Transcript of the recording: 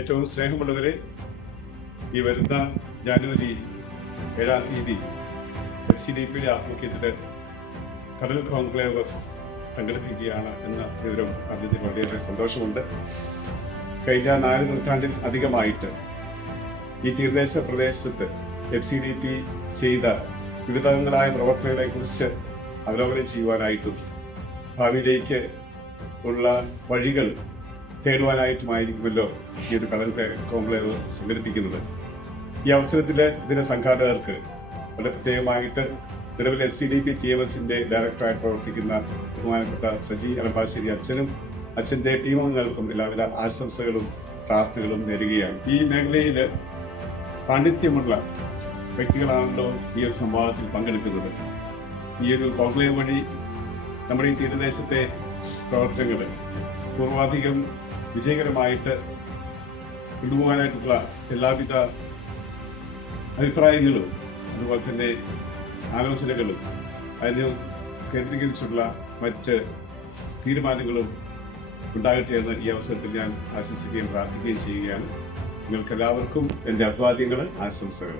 ഏറ്റവും സ്നേഹമുള്ളവരെ, ഈ വരുന്ന ജാനുവരി 7-ാം തീയതി FCDPയുടെ ആഭിമുഖ്യത്തിൽ കടൽ കോൺക്ലേവ് സംഘടിപ്പിക്കുകയാണ് എന്ന വിവരം അറിഞ്ഞതിൽ വളരെയേറെ സന്തോഷമുണ്ട്. കഴിഞ്ഞ 4 നൂറ്റാണ്ടിൽ അധികമായിട്ട് ഈ തീരദേശ പ്രദേശത്ത് FCDP ചെയ്ത വിവിധങ്ങളായ പ്രവർത്തനങ്ങളെക്കുറിച്ച് അവലോകനം ചെയ്യുവാനായിട്ടും ഭാവിയിലേക്ക് ഉള്ള വഴികൾ തേടുവാനായിട്ടുമായിരിക്കുമല്ലോ ഈ ഒരു കടൽ കോൺക്ലേവ് സംഘടിപ്പിക്കുന്നത്. ഈ അവസരത്തിൽ ഇതിന്റെ സംഘാടകർക്ക് വളരെ പ്രത്യേകമായിട്ട് നിലവിൽ FCDP TMSന്റെ ഡയറക്ടറായി പ്രവർത്തിക്കുന്ന ബഹുമാനപ്പെട്ട സജി അലമ്പാശ്ശേരി അച്ഛൻ്റെ ടീമംഗങ്ങൾക്കും എല്ലാവിധ ആശംസകളും പ്രാർത്ഥനകളും നേരുകയാണ്. ഈ മേഖലയിൽ പാണ്ഡിത്യമുള്ള വ്യക്തികളാണല്ലോ ഈ ഒരു സംവാദത്തിൽ പങ്കെടുക്കുന്നത്. ഈ ഒരു കോൺക്ലേവ് വഴി നമ്മുടെ ഈ തീരദേശത്തെ പ്രവർത്തനങ്ങൾ പൂർവാധികം വിജയകരമായിട്ട് കൊണ്ടുപോകാനായിട്ടുള്ള എല്ലാവിധ അഭിപ്രായങ്ങളും അതുപോലെ തന്നെ ആലോചനകളും അതിന് കേന്ദ്രീകരിച്ചുള്ള മറ്റ് തീരുമാനങ്ങളും ഉണ്ടാകട്ടെ എന്ന് ഈ അവസരത്തിൽ ഞാൻ ആശംസിക്കുകയും പ്രാർത്ഥിക്കുകയും ചെയ്യുകയാണ്. നിങ്ങൾക്കെല്ലാവർക്കും എൻ്റെ അഭിവാദ്യങ്ങൾ, ആശംസകൾ.